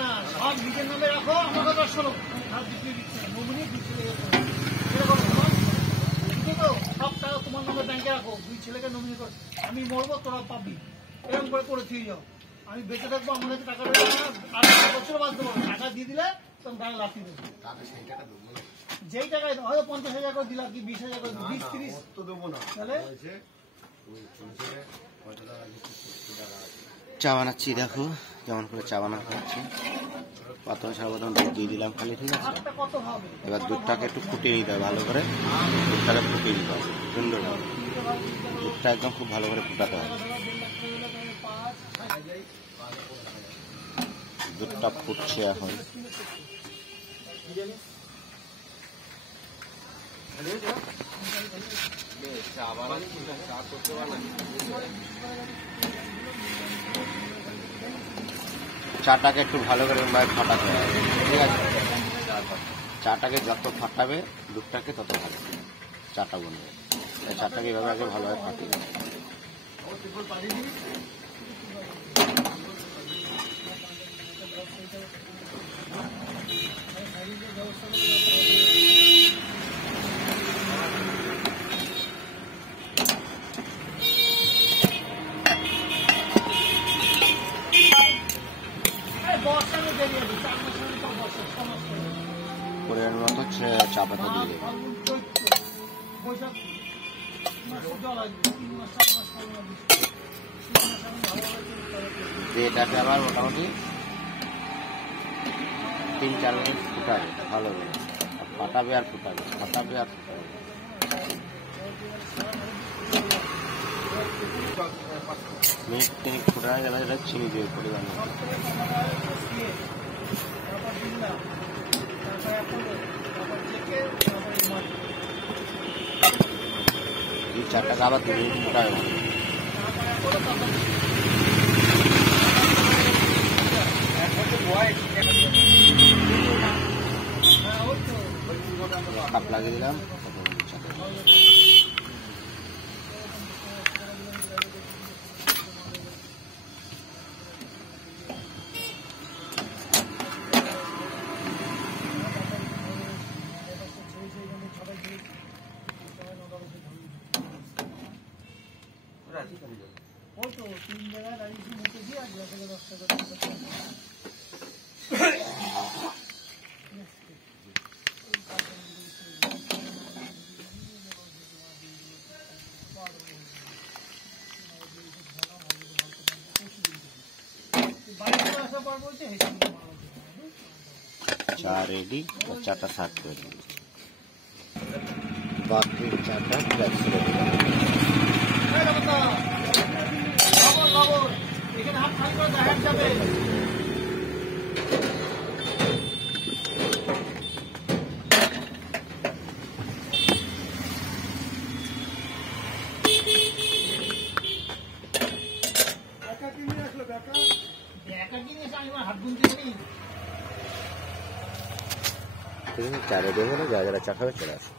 না, সব নিজের নামে রাখো। আমার কথা শোনো, সব বিক্রি দিচ্ছে না, নমিনি দিচ্ছে এরকম তো সব টাকা তোমার নামে ব্যাংকে রাখো, 2 ছেলেকে নমিনি কর। আমি মরবো, তোরা পাবি, এরকম করে থিয়ে যাও। আমি বেঁচে থাকবো, আমার কাছে টাকা দেবো না, 8 বছর বাঁচতে পারবো। টাকা দিয়ে দিলে তখন টাকা লাফিয়ে দেবো। যেই টাকায় হয়তো 50,000 করে দিলাম, কি 20,000 করে 20-30 দেবো না। তাহলে চা বানাচ্ছি, দেখো কেমন করে চা বানাতে হচ্ছে। প্রথম সর্বপ্রথম দুধ দিয়ে দিলাম খালি, ঠিক আছে। এবার দুধটাকে একটু ফুটিয়ে নিতে হবে ভালো করে, দুধটাকে ফুটিয়ে নিতে হবে সুন্দর করে। দুধটা একদম খুব ভালো করে ফুটাতে হবে। দুধটা ফুটছে এখন। চাটাকে একটু ভালো করে ফাটাতে হবে, ঠিক আছে। চাটাকে যত ফাটাবে দুধটাকে তত ভালো চাটা বনবে। চাটাকে এভাবে আগে ভালোভাবে ফাটিয়ে দেবে। পরিমাণ মতো চা পাতা দিয়ে দেবে। এটাকে আবার মোটামুটি 3-4 মিনিট ফুটাবে ভালো করে। ফাটাবে আর ফুটাবে, ফাটাবে আর ফুটাবে। মিনিট 3 ফুটানো গেলে এটা চিনি দেবে পরিমাণ মতো। এই চাটাকে আবার 2 মিনিট ফুটাবে ভালো। কাপ লাগিয়ে দিলাম। চা রেডি, চাটা সার্ভ করে দিন। বাকি চাটা ছেড়ে দিলাম। চা রেডি হলে যারা যারা চা খাবে চলে আসে।